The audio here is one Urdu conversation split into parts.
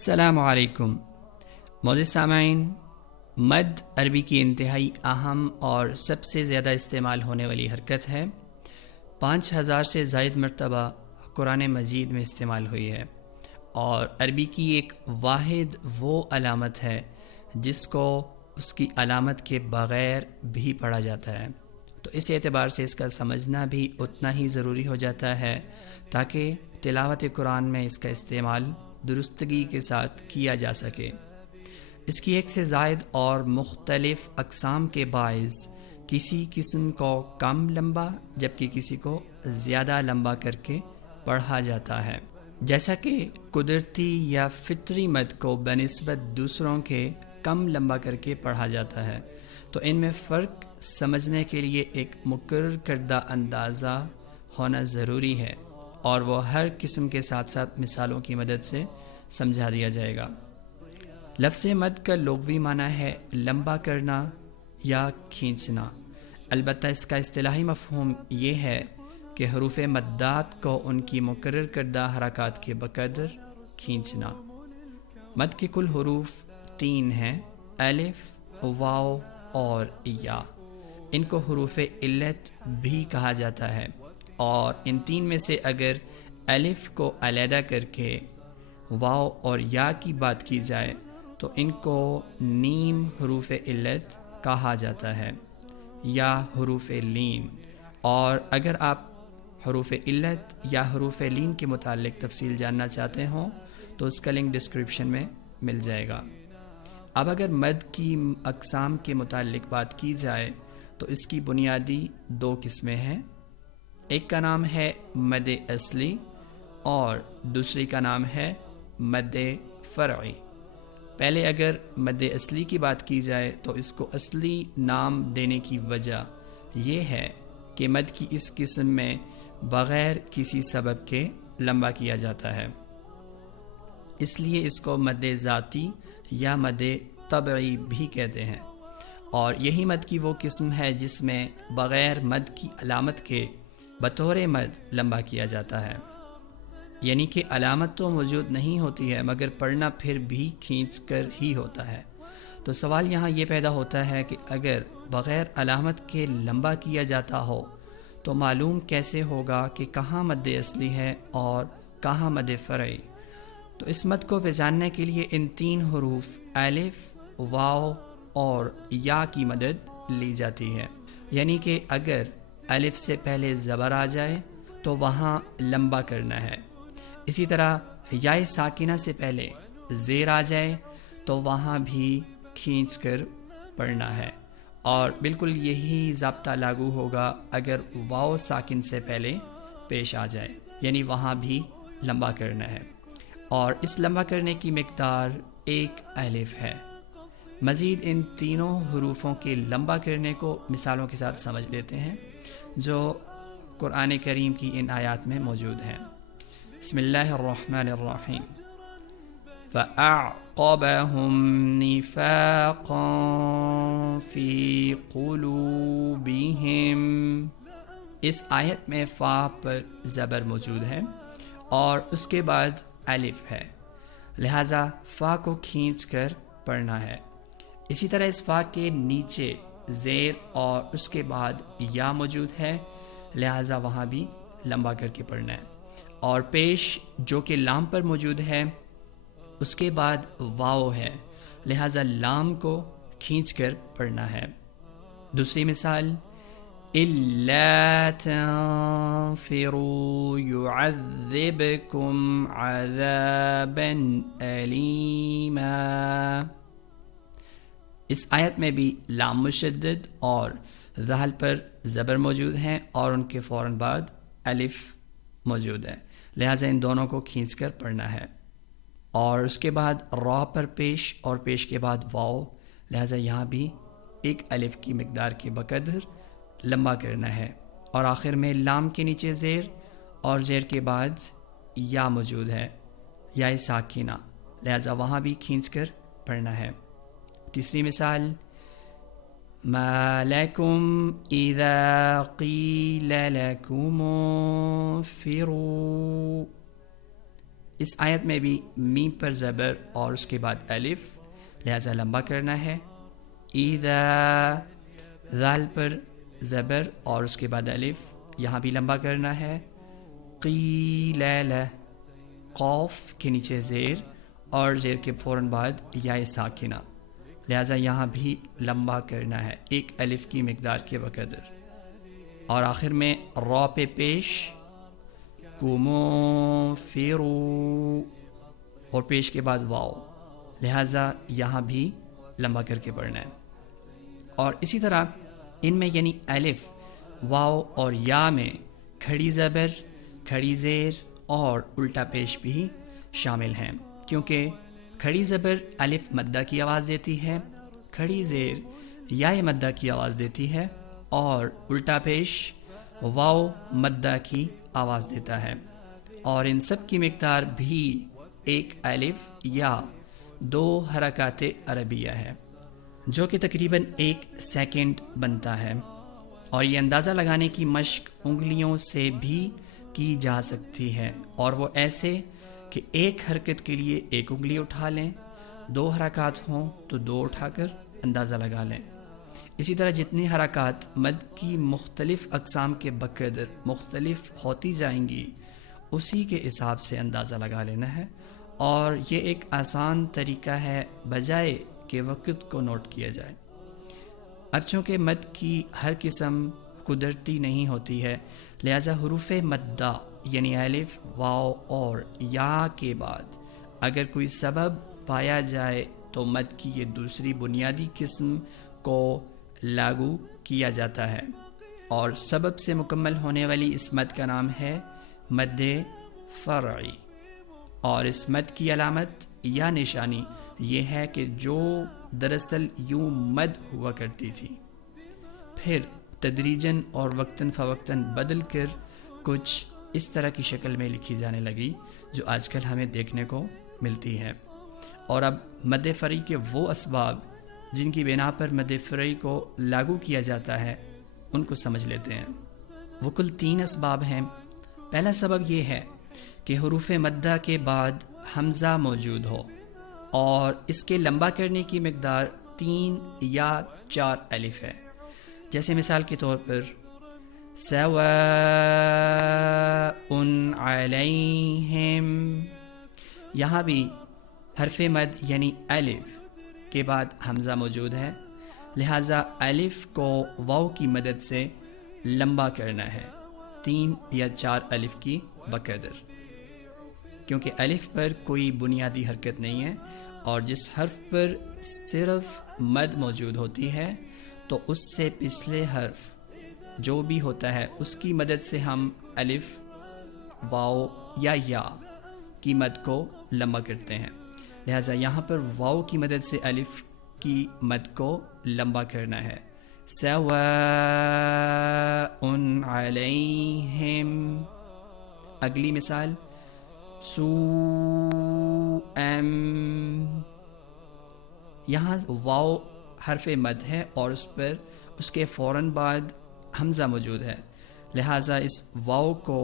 السلام علیکم معزز سامعین، مد عربی کی انتہائی اہم اور سب سے زیادہ استعمال ہونے والی حرکت ہے۔ 5000 سے زائد مرتبہ قرآن مجید میں استعمال ہوئی ہے، اور عربی کی ایک واحد وہ علامت ہے جس کو اس کی علامت کے بغیر بھی پڑھا جاتا ہے۔ تو اس اعتبار سے اس کا سمجھنا بھی اتنا ہی ضروری ہو جاتا ہے تاکہ تلاوت قرآن میں اس کا استعمال درستگی کے ساتھ کیا جا سکے۔ اس کی ایک سے زائد اور مختلف اقسام کے باعث کسی قسم کو کم لمبا جبکہ کسی کو زیادہ لمبا کر کے پڑھا جاتا ہے، جیسا کہ قدرتی یا فطری مد کو بنسبت دوسروں کے کم لمبا کر کے پڑھا جاتا ہے۔ تو ان میں فرق سمجھنے کے لیے ایک مقرر کردہ اندازہ ہونا ضروری ہے، اور وہ ہر قسم کے ساتھ ساتھ مثالوں کی مدد سے سمجھا دیا جائے گا۔ لفظ مد کا لغوی معنی ہے لمبا کرنا یا کھینچنا، البتہ اس کا اصطلاحی مفہوم یہ ہے کہ حروف مدات کو ان کی مقرر کردہ حرکات کے بقدر کھینچنا۔ مد کے کل حروف 3 ہیں، الف، واو اور یا۔ ان کو حروف علت بھی کہا جاتا ہے، اور ان 3 میں سے اگر الف کو علیحدہ کر کے واو اور یا کی بات کی جائے تو ان کو نیم حروف علت کہا جاتا ہے یا حروف لین۔ اور اگر آپ حروف علت یا حروف لین کے متعلق تفصیل جاننا چاہتے ہوں تو اس کا لنک ڈسکرپشن میں مل جائے گا۔ اب اگر مد کی اقسام کے متعلق بات کی جائے تو اس کی بنیادی 2 قسمیں ہیں۔ ایک کا نام ہے مد اصلی اور دوسری کا نام ہے مد فرعی۔ پہلے اگر مد اصلی کی بات کی جائے تو اس کو اصلی نام دینے کی وجہ یہ ہے کہ مد کی اس قسم میں بغیر کسی سبب کے لمبا کیا جاتا ہے، اس لیے اس کو مد ذاتی یا مد طبعی بھی کہتے ہیں۔ اور یہی مد کی وہ قسم ہے جس میں بغیر مد کی علامت کے بطور مد لمبا کیا جاتا ہے، یعنی کہ علامت تو موجود نہیں ہوتی ہے مگر پڑھنا پھر بھی کھینچ کر ہی ہوتا ہے۔ تو سوال یہاں یہ پیدا ہوتا ہے کہ اگر بغیر علامت کے لمبا کیا جاتا ہو تو معلوم کیسے ہوگا کہ کہاں مد اصلی ہے اور کہاں مد فرعی؟ تو اس مد کو پہچاننے کے لیے ان 3 حروف الف، واو اور یا کی مدد لی جاتی ہے، یعنی کہ اگر الف سے پہلے زبر آ جائے تو وہاں لمبا کرنا ہے، اسی طرح یا ساکنہ سے پہلے زیر آ جائے تو وہاں بھی کھینچ کر پڑھنا ہے، اور بالکل یہی ضابطہ لاگو ہوگا اگر واو ساکن سے پہلے پیش آ جائے، یعنی وہاں بھی لمبا کرنا ہے، اور اس لمبا کرنے کی مقدار 1 الف ہے۔ مزید ان تینوں حروفوں کے لمبا کرنے کو مثالوں کے ساتھ سمجھ لیتے ہیں جو قرآن کریم کی ان آیات میں موجود ہیں۔ بسم اللہ الرحمن الرحیم۔ فَأَعْقَبَهُمْ نِفَاقًا فِي قُلُوبِهِمْ۔ اس آیت میں فا پر زبر موجود ہے اور اس کے بعد الف ہے، لہذا فا کو کھینچ کر پڑھنا ہے۔ اسی طرح اس فا کے نیچے زیر اور اس کے بعد یا موجود ہے، لہذا وہاں بھی لمبا کر کے پڑھنا ہے، اور پیش جو کہ لام پر موجود ہے اس کے بعد واو ہے، لہذا لام کو کھینچ کر پڑھنا ہے۔ دوسری مثال إِلَّا تَنفِرُوا يُعَذِّبْكُمْ عَذَابًا أَلِيمًا۔ اس آیت میں بھی لام مشدد اور ذال پر زبر موجود ہیں اور ان کے فوراً بعد الف موجود ہے، لہٰذا ان دونوں کو کھینچ کر پڑھنا ہے، اور اس کے بعد را پر پیش اور پیش کے بعد واو، لہٰذا یہاں بھی 1 الف کی مقدار کے بقدر لمبا کرنا ہے، اور آخر میں لام کے نیچے زیر اور زیر کے بعد یا موجود ہے، یا ساکنہ، لہٰذا وہاں بھی کھینچ کر پڑھنا ہے۔ تیسری مثال مَا لَكُمْ إِذَا قِيلَ لَكُمُ انفِرُوا۔ اس آیت میں بھی میم پر زبر اور اس کے بعد الف، لہذا لمبا کرنا ہے. اذا، ذال پر زبر اور اس کے بعد الف، یہاں بھی لمبا کرنا ہے. قیل لہ، قوف کے نیچے زیر اور زیر کے فوراً بعد یا ساکنہ، لہذا یہاں بھی لمبا کرنا ہے ایک الف کی مقدار کے بقدر. اور آخر میں را پہ پیش، قوموا فیرو، اور پیش کے بعد واو، لہذا یہاں بھی لمبا کر کے پڑھنا ہے. اور اسی طرح ان میں یعنی الف، واو اور یا میں کھڑی زبر، کھڑی زیر اور الٹا پیش بھی شامل ہیں، کیونکہ کھڑی زبر الف مدہ کی آواز دیتی ہے، کھڑی زیر یا مدہ کی آواز دیتی ہے، اور الٹا پیش واو مدہ کی آواز دیتا ہے. اور ان سب کی مقدار بھی ایک الف یا 2 حرکات عربیہ ہے، جو کہ تقریباً 1 سیکنڈ بنتا ہے. اور یہ اندازہ لگانے کی مشق انگلیوں سے بھی کی جا سکتی ہے، اور وہ ایسے کہ ایک حرکت کے لیے ایک انگلی اٹھا لیں، 2 حرکات ہوں تو 2 اٹھا کر اندازہ لگا لیں. اسی طرح جتنی حرکات مد کی مختلف اقسام کے بقدر مختلف ہوتی جائیں گی، اسی کے حساب سے اندازہ لگا لینا ہے. اور یہ ایک آسان طریقہ ہے بجائے کہ وقت کو نوٹ کیا جائے. اب چونکہ مد کی ہر قسم قدرتی نہیں ہوتی ہے، لہذا حروف مدہ یعنی الف، واو اور یا کے بعد اگر کوئی سبب پایا جائے تو مد کی یہ دوسری بنیادی قسم کو لاگو کیا جاتا ہے. اور سبب سے مکمل ہونے والی اس مد کا نام ہے مد فرعی. اور اس مد کی علامت یا نشانی یہ ہے کہ جو دراصل یوں مد ہوا کرتی تھی، پھر تدریجاً اور وقتاً فوقتاً بدل کر کچھ اس طرح کی شکل میں لکھی جانے لگی جو آج کل ہمیں دیکھنے کو ملتی ہے. اور اب مد فرعی کے وہ اسباب جن کی بنا پر مد فرعی کو لاگو کیا جاتا ہے ان کو سمجھ لیتے ہیں. وہ کل 3 اسباب ہیں. پہلا سبب یہ ہے کہ حروف مدہ کے بعد حمزہ موجود ہو اور اس کے لمبا کرنے کی مقدار 3 یا 4 الف ہے. جیسے مثال کے طور پر سواء علیہم، یہاں بھی حرف مد یعنی الف کے بعد حمزہ موجود ہے، لہٰذا الف کو واو کی مدد سے لمبا کرنا ہے 3 یا 4 الف کی بقدر، کیونکہ الف پر کوئی بنیادی حرکت نہیں ہے، اور جس حرف پر صرف مد موجود ہوتی ہے تو اس سے پچھلے حرف جو بھی ہوتا ہے اس کی مدد سے ہم الف، واو یا کی مد کو لمبا کرتے ہیں. لہٰذا یہاں پر واو کی مدد سے الف کی مد کو لمبا کرنا ہے. سواء علیہم. اگلی مثال سوءم، یہاں واو حرف مد ہے اور اس پر اس کے فوراً بعد حمزہ موجود ہے، لہٰذا اس واو کو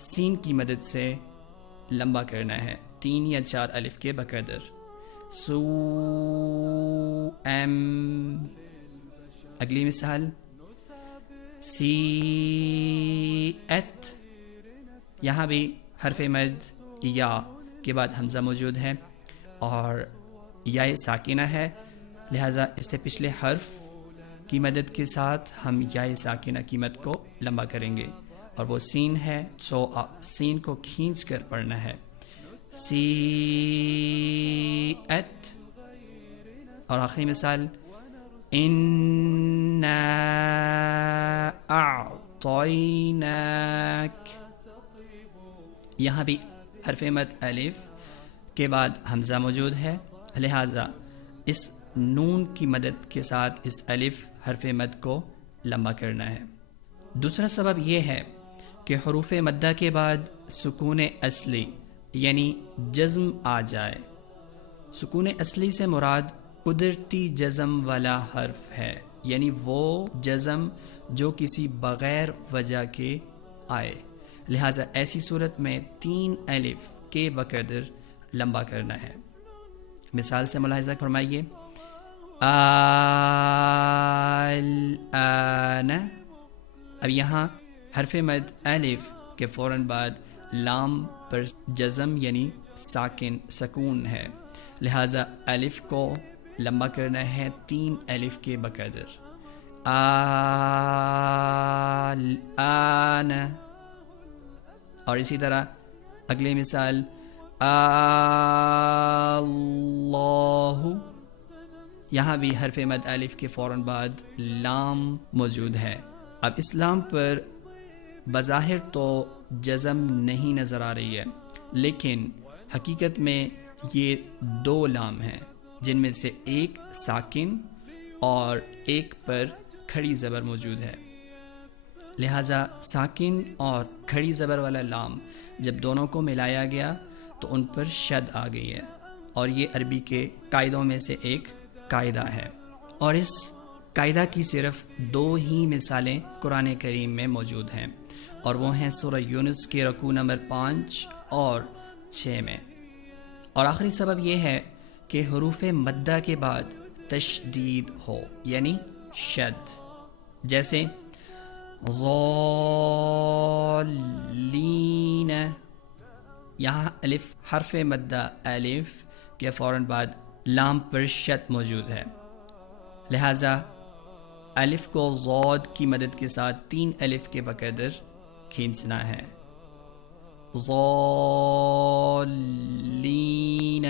سین کی مدد سے لمبا کرنا ہے 3 یا 4 الف کے بقدر. سوءم. اگلی مثال سیئت، یہاں بھی حرف مد یا کے بعد حمزہ موجود ہے اور یا ساکنہ ہے، لہٰذا اس سے پچھلے حرف کی مدد کے ساتھ ہم یا ساکنہ کی مد کو لمبا کریں گے، اور وہ سین ہے، سو سین کو کھینچ کر پڑھنا ہے. سیئت. اور آخری مثال اِنَّا اعطیناک، یہاں بھی حرف مد الف کے بعد حمزہ موجود ہے، لہٰذا اس نون کی مدد کے ساتھ اس الف حرف مد کو لمبا کرنا ہے. دوسرا سبب یہ ہے کہ حروف مدہ کے بعد سکون اصلی یعنی جزم آ جائے. سکون اصلی سے مراد قدرتی جزم والا حرف ہے، یعنی وہ جزم جو کسی بغیر وجہ کے آئے. لہٰذا ایسی صورت میں 3 الف کے بقدر لمبا کرنا ہے۔ مثال سے ملاحظہ فرمائیے، الآن۔ اب یہاں حرف مد الف کے فوراً بعد لام پر جزم یعنی سکون ہے، لہٰذا الف کو لمبا کرنا ہے 3 الف کے بقدر، الآن۔ اور اسی طرح اگلی مثال، اللہ۔ یہاں بھی حرف مد الف کے فوراً بعد لام موجود ہے۔ اب اس لام پر بظاہر تو جزم نہیں نظر آ رہی ہے، لیکن حقیقت میں یہ 2 لام ہیں، جن میں سے ایک ساکن اور ایک پر کھڑی زبر موجود ہے، لہٰذا ساکن اور کھڑی زبر والا لام جب دونوں کو ملایا گیا تو ان پر شد آ گئی ہے، اور یہ عربی کے قاعدوں میں سے ایک قاعدہ ہے، اور اس قاعدہ کی صرف 2 ہی مثالیں قرآن کریم میں موجود ہیں، اور وہ ہیں سورہ یونس کے رکوع نمبر 5 اور 6 میں۔ اور آخری سبب یہ ہے کہ حروف مدہ کے بعد تشدید ہو، یعنی شد، جیسے ضالین۔ یہاں الف حرف مدہ الف کے فوراً بعد لام پر شد موجود ہے، لہٰذا الف کو ضاد کی مدد کے ساتھ 3 الف کے بقدر کھینچنا ہے، ضالین۔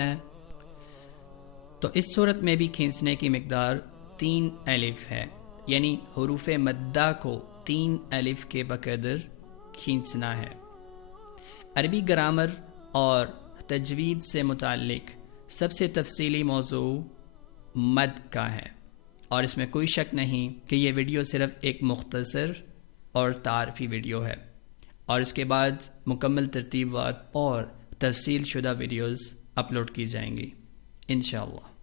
تو اس صورت میں بھی کھینچنے کی مقدار 3 الف ہے، یعنی حروف مدہ کو 3 الف کے بقدر کھینچنا ہے۔ عربی گرامر اور تجوید سے متعلق سب سے تفصیلی موضوع مد کا ہے، اور اس میں کوئی شک نہیں کہ یہ ویڈیو صرف ایک مختصر اور تعارفی ویڈیو ہے، اور اس کے بعد مکمل ترتیب وار اور تفصیل شدہ ویڈیوز اپلوڈ کی جائیں گی انشاءاللہ۔